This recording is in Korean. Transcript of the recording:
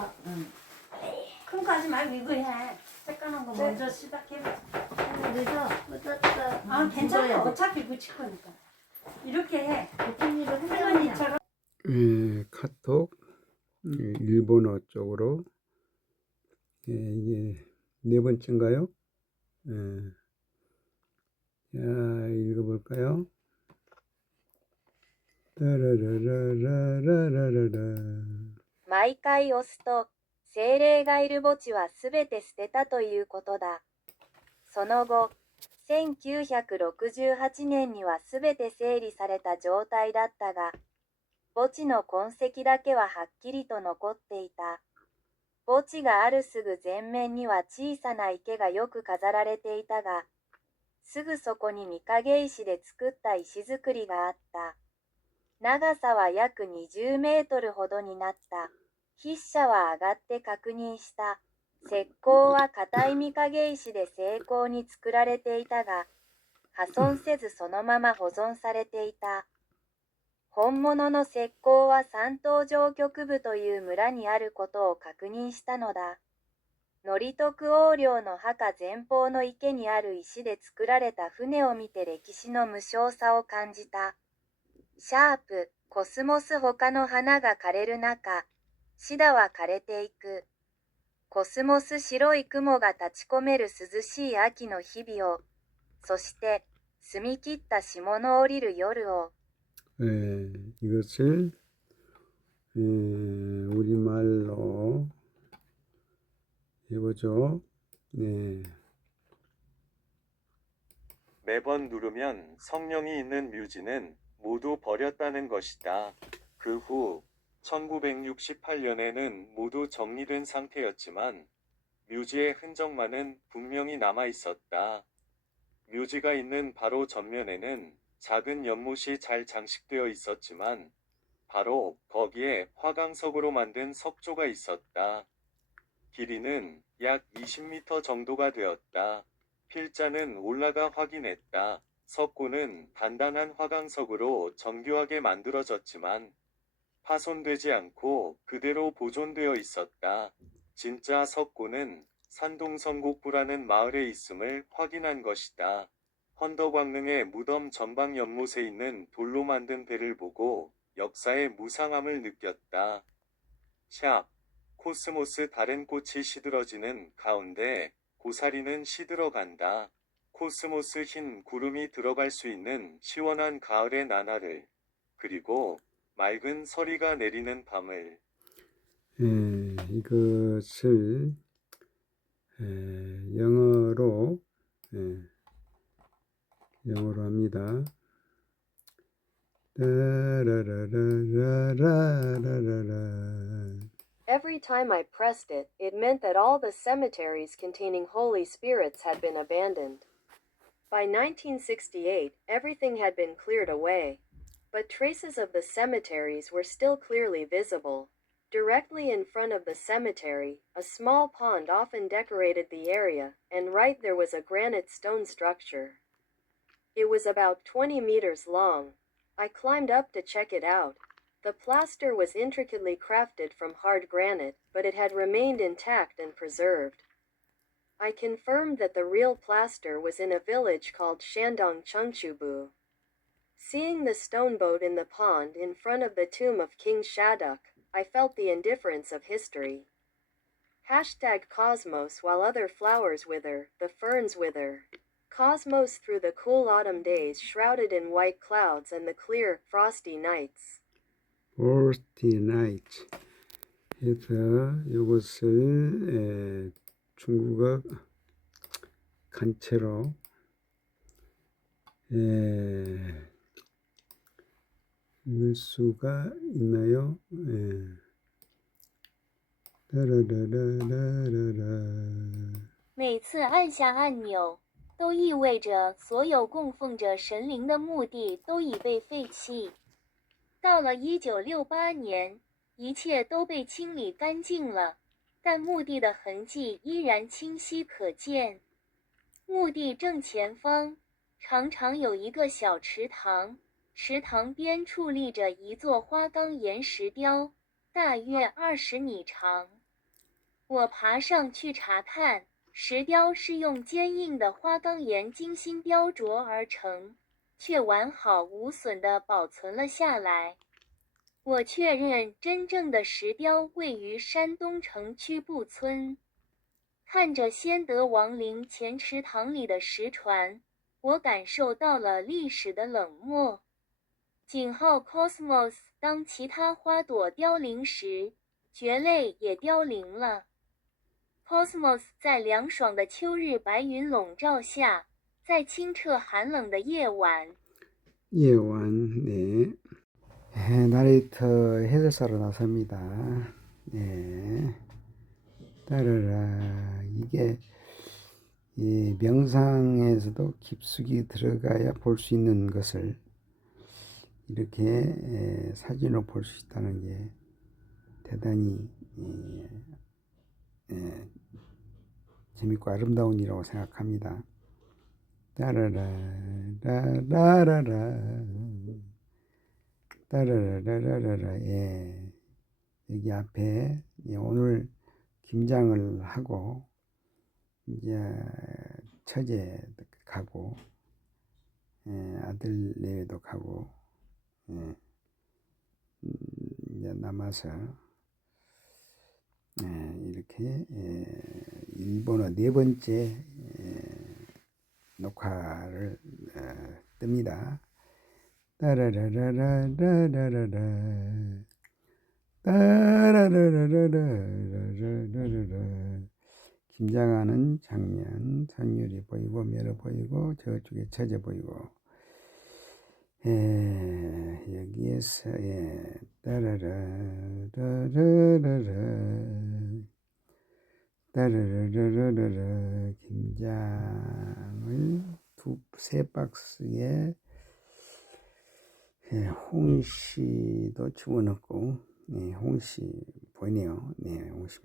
거. 큰 거 하지 말고 이거 해. 새까만 거 먼저 시작해봐. 그래서 묻었어. 아, 괜찮아. 어차피 붙일 거니까. 이렇게 해. 대통령을 할머니처럼. 카톡 일본어 쪽으로 이게 네 번째인가요? 자, 읽어볼까요? 따라라라라라라라. 毎回押すと、精霊がいる墓地はすべて捨てたということだ。その後、1968年にはすべて整理された状態だったが、墓地の痕跡だけははっきりと残っていた。墓地があるすぐ前面には小さな池がよく飾られていたが、すぐそこに御影石で作った石造りがあった。長さは約20メートルほどになった。筆者は上がって確認した。石膏は硬い御影石で精巧に作られていたが、破損せずそのまま保存されていた。本物の石膏は山東城局部という村にあることを確認したのだ。祝徳王陵の墓前方の池にある石で作られた船を見て歴史の無償さを感じた。シャープ、コスモス他の花が枯れる中、シダは枯れていく。コスモス白い雲が立ち込める涼しい秋の日々を、そして澄み切った霜の降りる夜を。 이것을 우리말로 해보죠. 네. 매번 누르면 성령이 있는 뮤지는 모두 버렸다는 것이다. 그 후 1968년에는 모두 정리된 상태였지만 뮤지의 흔적만은 분명히 남아 있었다. 뮤지가 있는 바로 전면에는 작은 연못이 잘 장식되어 있었지만 바로 거기에 화강석으로 만든 석조가 있었다. 길이는 약 20m 정도가 되었다. 필자는 올라가 확인했다. 석고는 단단한 화강석으로 정교하게 만들어졌지만 파손되지 않고 그대로 보존되어 있었다. 진짜 석고는 산동성곡부라는 마을에 있음을 확인한 것이다. 헌더광릉의 무덤 전방 연못에 있는 돌로 만든 배를 보고 역사의 무상함을 느꼈다. 샵, 코스모스 다른 꽃이 시들어지는 가운데 고사리는 시들어간다. 코스모스 흰 구름이 들어갈 수 있는 시원한 가을의 나날을, 그리고 맑은 서리가 내리는 밤을. 이것을 영어로 합니다. Every time I pressed it, it meant that all the cemeteries containing holy spirits had been abandoned. By 1968, everything had been cleared away, but traces of the cemeteries were still clearly visible. Directly in front of the cemetery, a small pond often decorated the area, and right there was a granite stone structure. It was about 20 meters long. I climbed up to check it out. The plaster was intricately crafted from hard granite, but it had remained intact and preserved. I confirmed that the real plaster was in a village called Shandong Chengchubu. Seeing the stone boat in the pond in front of the tomb of King Shaduk, I felt the indifference of history. Hashtag Cosmos. While other flowers wither, the ferns wither. Cosmos through the cool autumn days shrouded in white clouds and the clear, frosty nights. Frosty night 해서 이것을 중국어 간체로 읽을 수가 있나요? 따라라라라라. 每次按下按钮，都意味着所有供奉着神灵的墓地都已被废弃。到了1968年，一切都被清理干净了，但墓地的痕迹依然清晰可见。墓地正前方常常有一个小池塘，池塘边矗立着一座花岗岩石雕，大约20米长。我爬上去查看，石雕是用坚硬的花岗岩精心雕琢而成，却完好无损地保存了下来。我确认真正的石雕位于山东城区布村。看着先德王陵前池塘里的石船，我感受到了历史的冷漠。井号 Cosmos， 当其他花朵凋零时，蕨类也凋零了。Cosmos 在凉爽的秋日白云笼罩下，在清澈寒冷的夜晚， 네. 나레이터 해설사로 나섭니다. 네. 따라라. 이게 이 명상에서도 깊숙이 들어가야 볼 수 있는 것을 이렇게 사진으로 볼 수 있다는 게 대단히 재밌고 아름다운 일이라고 생각합니다. 따라라 라라라라 따라라라라라. 예. 여기 앞에 오늘 김장을 하고 이제 처제 가고 아들 내외도 가고 이제 남아서 이렇게 일본어 4번째 녹화를 뜹니다. 따라라라라라라라 따라라라라라라라라. 김장하는 장면, 선율이 보이고 멸어 보이고 저쪽에 처제 보이고 여기에서 따라라라라라 김장을 3박스에 홍시도 집어넣고 홍시 보이네요. 네, 홍시.